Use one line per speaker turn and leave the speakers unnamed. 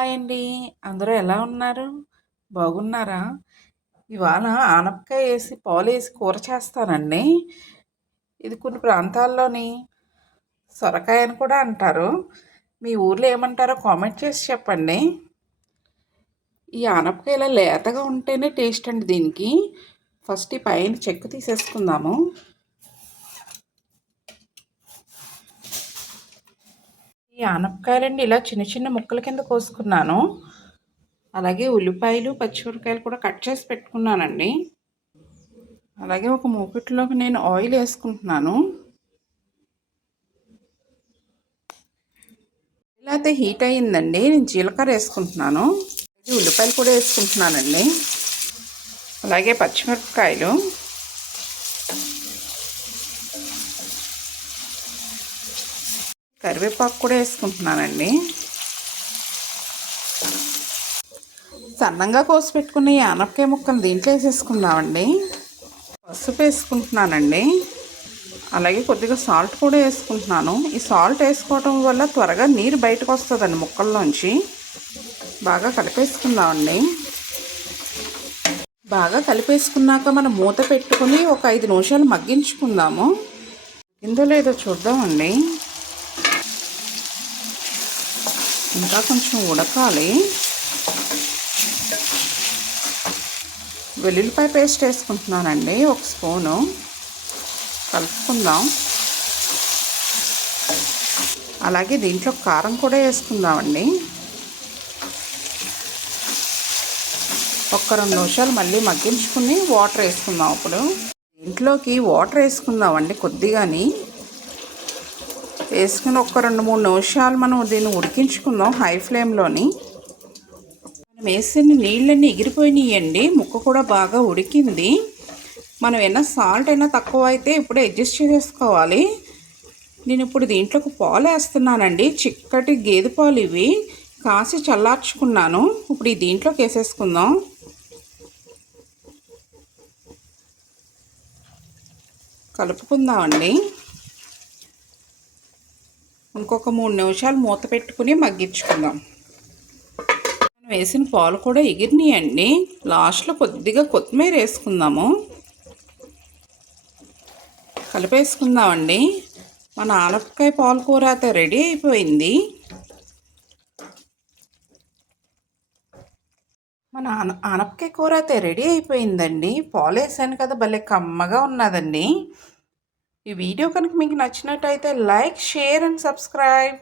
Hi అండి అందరూ ఎలా ఉన్నారు? బాగున్నారా? ఇవాళ ఆనపకాయ వేసి పాలు వేసి కూర చేస్తానండి. ఇది కొన్ని ప్రాంతాల్లోని సొరకాయ అని కూడా అంటారు. మీ ఊర్లో ఏమంటారో కామెంట్ చేసి చెప్పండి. ఈ ఆనపకాయ ఇలా లేతగా ఉంటేనే టేస్ట్ అండి దీనికి. ఫస్ట్ ఈ పైన చెక్కు తీసేసుకుందాము. ఈ ఆనపకాయలండి ఇలా చిన్న చిన్న ముక్కల కింద కోసుకున్నాను. అలాగే ఉల్లిపాయలు పచ్చిమిరపకాయలు కూడా కట్ చేసి పెట్టుకున్నానండి. అలాగే ఒక మూకిట్లోకి నేను ఆయిల్ వేసుకుంటున్నాను. ఇలా అయితే హీట్ అయ్యిందండి. నేను జీలకర్ర వేసుకుంటున్నాను. ఉల్లిపాయలు కూడా వేసుకుంటున్నానండి. అలాగే పచ్చిమిరపకాయలు. కరివేపాకు కూడా వేసుకుంటున్నానండి. సన్నంగా కోసి పెట్టుకున్న ఈ ఆనపకాయ ముక్కలు దీంట్లో వేసేసుకుందామండి. పసుపు వేసుకుంటున్నానండి. అలాగే కొద్దిగా సాల్ట్ కూడా వేసుకుంటున్నాను. ఈ సాల్ట్ వేసుకోవటం వల్ల త్వరగా నీరు బయటకు వస్తుందండి ముక్కల్లోంచి. బాగా కలిపేసుకుందామండి. బాగా కలిపేసుకున్నాక మనం మూత పెట్టుకుని ఒక ఐదు నిమిషాలు మగ్గించుకుందాము. ఇందో లేదో చూద్దామండి. ఇంకా కొంచెం ఉడకాలి. వెల్లుల్లిపాయ పేస్ట్ వేసుకుంటున్నానండి ఒక స్పూను. కలుపుకుందాం. అలాగే దీంట్లో కారం కూడా వేసుకుందామండి. ఒక్క రెండు నిమిషాలు మళ్ళీ మగ్గించుకుని వాటర్ వేసుకుందాం అప్పుడు దీంట్లోకి వాటర్ వేసుకుందామండి కొద్దిగాని. వేసుకుని ఒక రెండు మూడు నిమిషాలు మనం దీన్ని ఉడికించుకుందాం హై ఫ్లేమ్లోని. మనం వేసిన నీళ్ళన్నీ ఎగిరిపోయినాయండి. ముక్క కూడా బాగా ఉడికింది. మనం ఏమైనా సాల్ట్ అయినా తక్కువ అయితే ఇప్పుడు అడ్జస్ట్ చేసుకోవాలి నేను ఇప్పుడు దీంట్లోకి పాలు వేస్తున్నానండి. చిక్కటి గేదె పాలు ఇవి. కాసి చల్లార్చుకున్నాను. ఇప్పుడు ఈ దీంట్లోకి వేసేసుకుందాం. కలుపుకుందామండి. ఇంకొక మూడు నిమిషాలు మూత పెట్టుకుని మగ్గించుకుందాం. వేసిన పాలు కూడా ఎగిరినాయండి. లాస్ట్లో కొద్దిగా కొత్తిమీర వేసుకుందాము. కలిపేసుకుందామండి. మన ఆనపకాయ పాలకూర అయితే రెడీ అయిపోయింది. మన ఆన ఆనపకాయ కూర అయితే రెడీ అయిపోయిందండి. పాలు వేసాను కదా భలే కమ్మగా ఉన్నదండి. ఈ వీడియో కనుక మీకు నచ్చినట్టయితే లైక్ షేర్ అండ్ సబ్స్క్రైబ్.